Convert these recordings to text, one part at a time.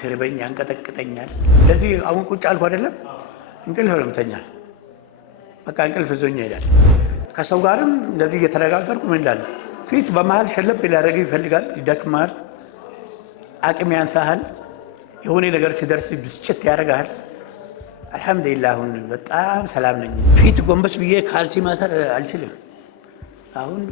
ሲርበኝ ያንቀጠቅጠኛል። ለዚህ አሁን ቁጭ አልኩ አይደለም እንቅልፍ ነው የምተኛው። በቃ እንቅልፍ ይዞኝ ይሄዳል። ከሰው ጋርም እንደዚህ እየተነጋገርኩ ምን እንዳለ ፊት በመሃል ሸለብ ሊያደርግ ይፈልጋል፣ ይደክማል፣ አቅም ያንሳሃል። የሆነ ነገር ሲደርስ ብስጭት ያደርጋል። አልሐምዱሊላህ አሁን በጣም ሰላም ነኝ። ፊት ጎንበስ ብዬ ካልሲ ማሰር አልችልም። አሁን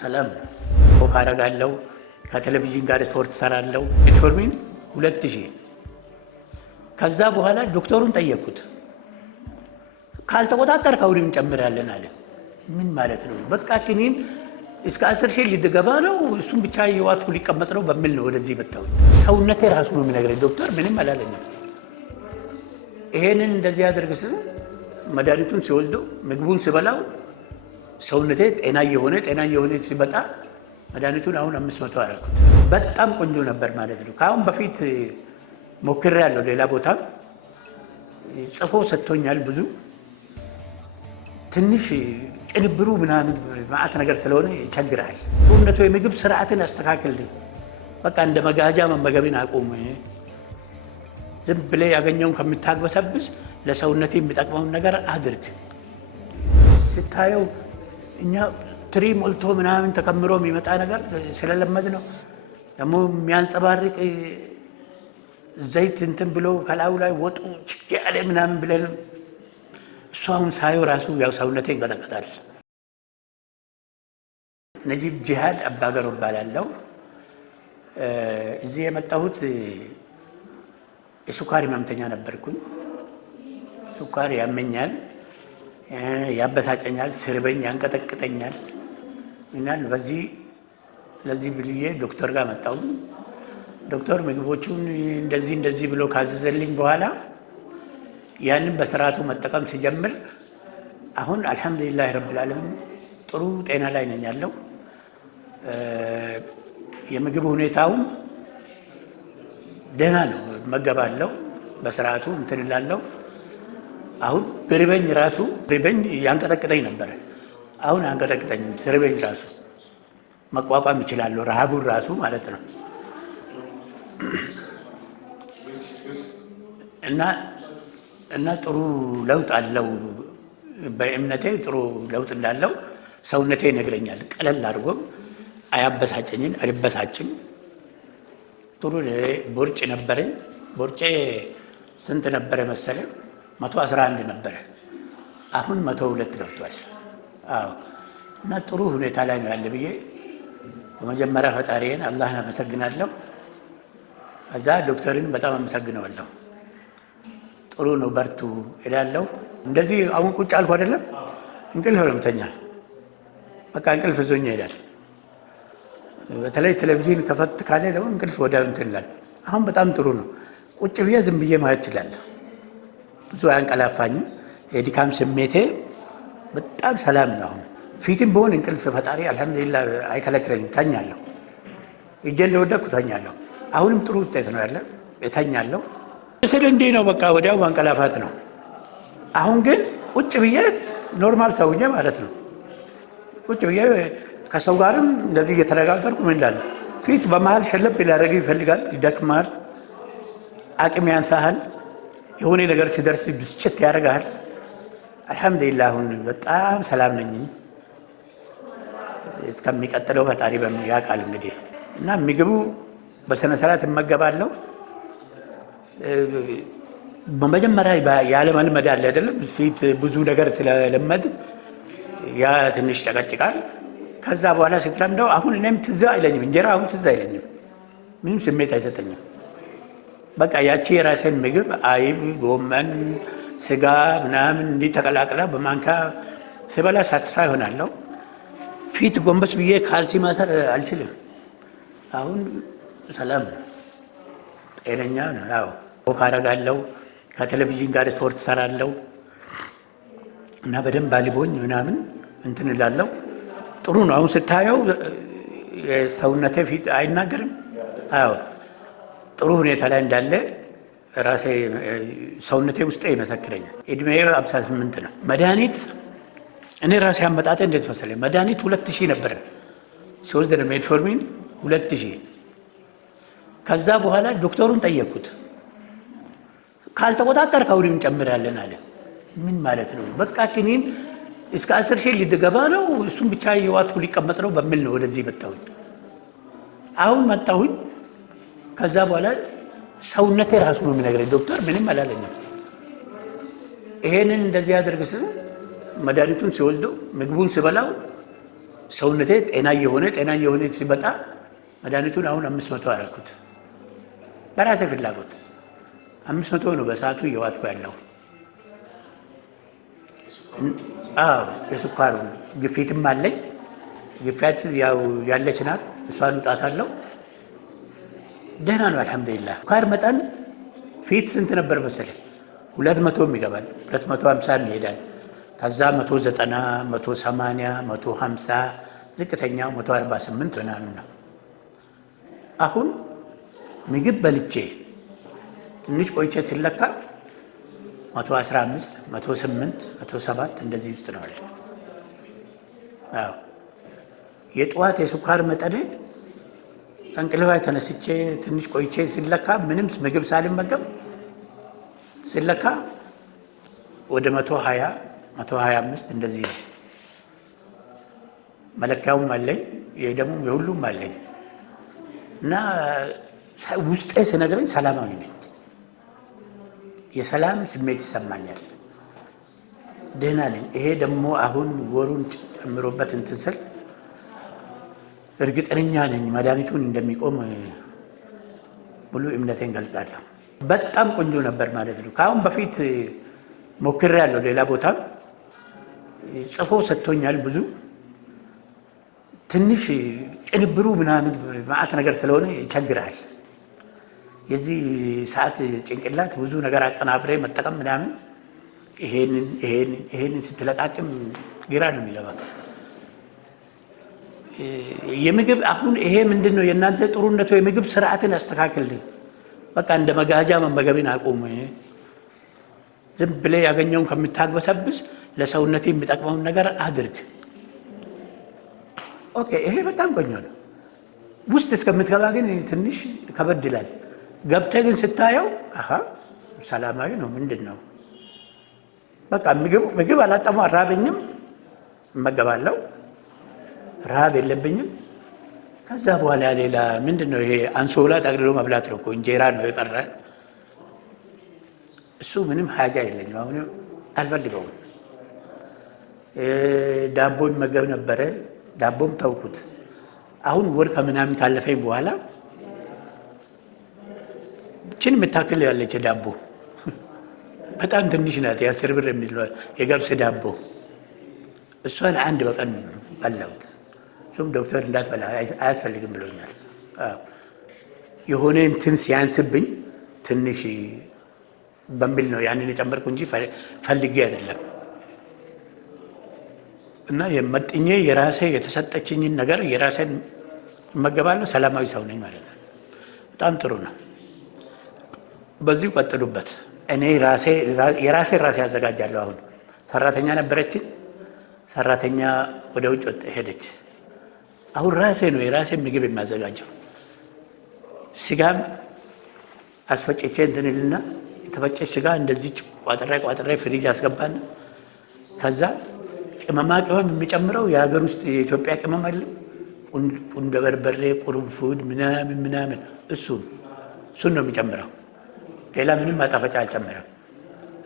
ሰላም ነው። ወክ አደርጋለሁ፣ ከቴሌቪዥን ጋር ስፖርት ሰራለሁ። ሜትፎርሚን 2000 ከዛ በኋላ ዶክተሩን ጠየቅኩት። ካልተቆጣጠር ከአሁንም እንጨምራለን አለ። ምን ማለት ነው? በቃ ክኒን እስከ 10,000 ሊገባ ነው፣ እሱም ብቻ የዋጥኩ ሊቀመጥ ነው በሚል ነው ወደዚህ መጣሁ። ሰውነቴ ራሱ ነው የሚነግረኝ። ዶክተር ምንም አላለኝም። ይሄንን እንደዚህ ያደርግ ስል መድኃኒቱን ሲወስደው ምግቡን ሲበላው ሰውነቴ ጤና የሆነ ሲመጣ መድኃኒቱን አሁን 500 አደረኩት። በጣም ቆንጆ ነበር ማለት ነው። ከአሁን በፊት ሞክሬያለሁ። ሌላ ቦታም ጽፎ ሰጥቶኛል። ብዙ ትንሽ ቅንብሩ ምናምን ማዕት ነገር ስለሆነ ይቸግራል። ሰውነቱ የምግብ ስርዓትን አስተካክል። በቃ እንደ መጋጃ መመገብን አቁም። ዝም ብለህ ያገኘውን ከምታግበሰብስ ለሰውነት የሚጠቅመውን ነገር አድርግ። ስታየው እኛ ትሪ ሞልቶ ምናምን ተከምሮ የሚመጣ ነገር ስለለመድ ነው። ደግሞ የሚያንጸባርቅ ዘይት እንትን ብሎ ከላዩ ላይ ወጡ ችግ ያለ ምናምን ብለን እሱ አሁን ሳየው ራሱ ያው ሰውነቴ ይንቀጠቀጣል። ነጂብ ጂሃድ አባገር እባላለሁ። እዚህ የመጣሁት የሱካር ህመምተኛ ነበርኩኝ። ሱካር ያመኛል፣ ያበሳጨኛል፣ ሲርበኝ ያንቀጠቅጠኛል። እናል ለዚህ ብዬ ዶክተር ጋር መጣሁ። ዶክተር ምግቦቹን እንደዚህ ብሎ ካዘዘልኝ በኋላ ያንን በስርዓቱ መጠቀም ሲጀምር አሁን አልሐምዱሊላህ ረብል ዓለሚን ጥሩ ጤና ላይ ነኝ ያለው። የምግብ ሁኔታውም ደህና ነው። እመገባለሁ በስርዓቱ እንትን እላለሁ። አሁን ብርበኝ ያንቀጠቅጠኝ ነበረ። አሁን አንቀጠቅጠኝም። ሲርበኝ ራሱ መቋቋም ይችላለሁ። ረሃቡን ራሱ ማለት ነው። እና ጥሩ ለውጥ አለው። በእምነቴ ጥሩ ለውጥ እንዳለው ሰውነቴ ይነግረኛል። ቀለል አድርጎም አያበሳጨኝም፣ አልበሳጭም። ጥሩ ቦርጭ ነበረኝ። ቦርጬ ስንት ነበረ መሰለ? 111 ነበረ። አሁን 102 ገብቷል። አዎ። እና ጥሩ ሁኔታ ላይ ነው ያለ ብዬ በመጀመሪያ ፈጣሪዬን አላህን አመሰግናለሁ። እዛ ዶክተርን በጣም አመሰግነዋለሁ። ጥሩ ነው፣ በርቱ እላለሁ። እንደዚህ አሁን ቁጭ አልኩ አይደለም እንቅልፍ ነው የምተኛው። በቃ እንቅልፍ ይዞኝ ይሄዳል። በተለይ ቴሌቪዥን ከፈት ካለ ደግሞ እንቅልፍ ወዲያ እንትን ይላል። አሁን በጣም ጥሩ ነው። ቁጭ ብዬ ዝም ብዬ ማየት እችላለሁ። ብዙ አያንቀላፋኝም። የድካም ስሜቴ በጣም ሰላም ነው። አሁን ፊትም በሆን እንቅልፍ ፈጣሪ አልሐምዱሊላህ አይከለክለኝም። ተኛለሁ። እጄን እንደወደቅኩ ተኛለሁ። አሁንም ጥሩ ውጤት ነው ያለ። እተኛለሁ ስል እንዲህ ነው በቃ ወዲያው ማንቀላፋት ነው። አሁን ግን ቁጭ ብዬ ኖርማል ሰውዬ ማለት ነው። ቁጭ ብዬ ከሰው ጋርም እንደዚህ እየተነጋገርኩ ምን እንዳለ ፊት በመሃል ሸለብ ሊያደርግ ይፈልጋል፣ ይደክማል፣ አቅም ያንሳሃል። የሆነ ነገር ሲደርስ ብስጭት ያደርጋል። አልሐምዱሊላህ አሁን በጣም ሰላም ነኝ። እስከሚቀጥለው ፈጣሪ ያውቃል እንግዲህ። እና ምግቡ በስነ ስርዓት እመገባለሁ። በመጀመሪያ ያለመልመድ አለ አይደለም። ፊት ብዙ ነገር ስለለመድ ያ ትንሽ ጨቀጭቃል። ከዛ በኋላ ስትለምደው አሁን እኔም ትዝ አይለኝም። እንጀራ አሁን ትዝ አይለኝም። ምንም ስሜት አይሰጠኝም። በቃ ያቺ የራሴን ምግብ አይብ፣ ጎመን፣ ስጋ ምናምን እንዲህ ተቀላቅላ በማንካ ስበላ ሳትስፋ ይሆናለሁ። ፊት ጎንበስ ብዬ ካልሲ ማሰር አልችልም። አሁን ሰላም ጤነኛ ነው። ያው ወክ አደርጋለሁ፣ ከቴሌቪዥን ጋር ስፖርት ሰራለሁ እና በደንብ አልቦኝ ምናምን እንትን እላለሁ። ጥሩ ነው። አሁን ስታየው የሰውነቴ ፊት አይናገርም። አዎ ጥሩ ሁኔታ ላይ እንዳለ ራሴ ሰውነቴ ውስጤ ይመሰክረኛል። እድሜዬ 58 ነው። መድኃኒት እኔ ራሴ አመጣጤ እንዴት መሰለኝ? መድኃኒት 2000 ነበረ ሲወስድ ሜትፎርሚን 2000 ከዛ በኋላ ዶክተሩን ጠየቅኩት። ካልተቆጣጠር ከአሁንም እንጨምራለን አለ። ምን ማለት ነው? በቃ ክኒን እስከ 10 ሺህ ሊገባ ነው፣ እሱም ብቻ የዋጥኩ ሊቀመጥ ነው በሚል ነው ወደዚህ መጣሁኝ። አሁን መጣሁኝ። ከዛ በኋላ ሰውነቴ ራሱ ነው የሚነግረኝ። ዶክተር ምንም አላለኝም። ይሄንን እንደዚህ ያደርግ ስለ መድኃኒቱን ሲወስደው ምግቡን ሲበላው ሰውነቴ ጤና እየሆነ ሲመጣ መድኃኒቱን አሁን 500 አደረኩት። በራሴ ፍላጎት 500 ነው በሰዓቱ እየዋጥኩ ያለው። የስኳሩ ግፊትም አለኝ። ግፊት ያው ያለች ናት፣ እሷን ውጣታለሁ። ደህና ነው አልሐምዱሊላህ። ስኳር መጠን ፊት ስንት ነበር መሰለኝ? 200 ይገባል፣ 250 ይሄዳል። ከዛ 190፣ 180፣ 150 ዝቅተኛው 148 ምናምን ነው። አሁን ምግብ በልቼ ትንሽ ቆይቼ ሲለካ 115፣ 108፣ 107 እንደዚህ ውስጥ ነው አለ። አዎ የጠዋት የስኳር መጠኔ ከእንቅልፌ ተነስቼ ትንሽ ቆይቼ ሲለካ ምንም ምግብ ሳልመገብ ሲለካ ወደ 120፣ 125 እንደዚህ ነው። መለኪያውም አለኝ፣ የደሙም የሁሉም አለኝ እና ውስጤ ሲነግረኝ ሰላማዊ ነኝ። የሰላም ስሜት ይሰማኛል። ደህና ነኝ። ይሄ ደግሞ አሁን ወሩን ጨምሮበት እንትን ስል እርግጠኛ ነኝ መድኃኒቱን እንደሚቆም ሙሉ እምነቴን ገልጻለሁ። በጣም ቆንጆ ነበር ማለት ነው። ከአሁን በፊት ሞክሬያለሁ። ሌላ ቦታ ጽፎ ሰጥቶኛል። ብዙ ትንሽ ቅንብሩ ምናምን ማዕት ነገር ስለሆነ ይቸግራል። የዚህ ሰዓት ጭንቅላት ብዙ ነገር አቀናብሬ መጠቀም ምናምን ይሄንን ስትለቃቅም ግራ ነው የሚገባ። የምግብ አሁን ይሄ ምንድን ነው የእናንተ ጥሩነቱ? የምግብ ስርዓትን አስተካክልልኝ። በቃ እንደ መጋጃ መመገብን አቁም። ዝም ብለህ ያገኘውን ከምታግበሰብስ ለሰውነት የሚጠቅመውን ነገር አድርግ። ኦኬ፣ ይሄ በጣም ቆንጆ ነው። ውስጥ እስከምትገባ ግን ትንሽ ከበድ ይላል። ገብተህ ግን ስታየው ሰላማዊ ነው። ምንድን ነው በቃ ምግብ አላጠሙ፣ አራበኝም፣ እመገባለሁ፣ ረሃብ የለብኝም። ከዛ በኋላ ሌላ ምንድን ነው ይሄ አንሶላ ጠቅልሎ መብላት ነው እኮ። እንጀራ ነው የቀረ። እሱ ምንም ሀጃ የለኝም፣ አሁንም አልፈልገውም። ዳቦ መገብ ነበረ፣ ዳቦም ተውኩት። አሁን ወር ከምናምን ካለፈኝ በኋላ ችን የምታክል ያለች ዳቦ በጣም ትንሽ ናት፣ የ10 ብር የሚለው የገብስ ዳቦ፣ እሷን አንድ በቀን በላሁት። እሱም ዶክተር እንዳትበላ አያስፈልግም ብሎኛል። የሆነ እንትን ሲያንስብኝ ትንሽ በሚል ነው ያንን የጨመርኩ እንጂ ፈልጌ አይደለም። እና የመጥኜ የራሴ የተሰጠችኝን ነገር የራሴን እመገባለሁ። ሰላማዊ ሰው ነኝ ማለት ነው። በጣም ጥሩ ነው። በዚሁ ቀጥሉበት። እኔ የራሴ ያዘጋጃለሁ። አሁን ሰራተኛ ነበረችን፣ ሰራተኛ ወደ ውጭ ሄደች። አሁን ራሴ ነው የራሴ ምግብ የሚያዘጋጀው። ስጋም አስፈጭቼ እንትንልና የተፈጨች ስጋ እንደዚህ ቋጥሬ ፍሪጅ አስገባና ከዛ ቅመማ ቅመም የሚጨምረው የሀገር ውስጥ የኢትዮጵያ ቅመም አለ፣ ቁንዶ በርበሬ፣ ቁርንፉድ ምናምን እሱን ነው የሚጨምረው። ሌላ ምንም ማጣፈጫ አልጨምረም።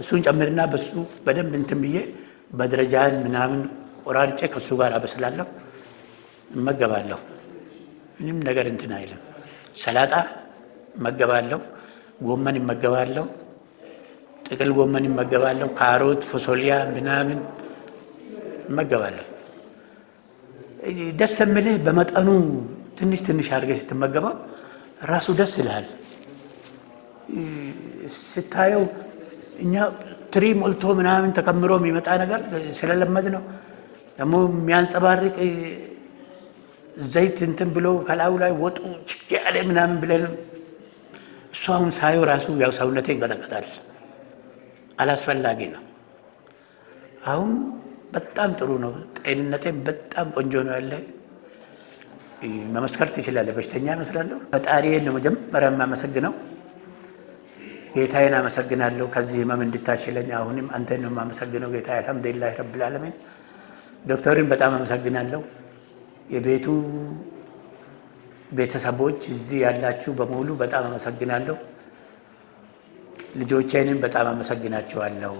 እሱን ጨምርና በሱ በደንብ እንትን ብዬ በደረጃን ምናምን ቆራርጬ ከሱ ጋር አበስላለሁ፣ እመገባለሁ። ምንም ነገር እንትን አይልም። ሰላጣ እመገባለሁ፣ ጎመን እመገባለሁ፣ ጥቅል ጎመን እመገባለሁ፣ ካሮት፣ ፎሶሊያ ምናምን እመገባለሁ። ደስ የምልህ በመጠኑ ትንሽ አድርገህ ስትመገበው ራሱ ደስ ይልሃል። ስታየው እኛ ትሪ ሞልቶ ምናምን ተከምሮ የሚመጣ ነገር ስለለመድ ነው። ደግሞ የሚያንጸባርቅ ዘይት እንትን ብሎ ከላዩ ላይ ወጡ ችግ ያለ ምናምን ብለን እሱ አሁን ሳየው ራሱ ያው ሰውነቴ ይንቀጠቀጣል። አላስፈላጊ ነው። አሁን በጣም ጥሩ ነው። ጤንነቴም በጣም ቆንጆ ነው ያለ። መመስከር ትችላለህ። በሽተኛ እመስላለሁ? ፈጣሪዬን ነው መጀመሪያ የማመሰግነው። ጌታዬን አመሰግናለሁ ከዚህ ህመም እንድታሽለኝ። አሁንም አንተን ነው የማመሰግነው ጌታ አልሐምዱሊላህ ረብል ዓለሚን። ዶክተርን በጣም አመሰግናለሁ። የቤቱ ቤተሰቦች እዚህ ያላችሁ በሙሉ በጣም አመሰግናለሁ። ልጆቼንም በጣም አመሰግናቸዋለሁ።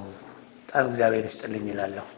በጣም እግዚአብሔር ይስጥልኝ እላለሁ።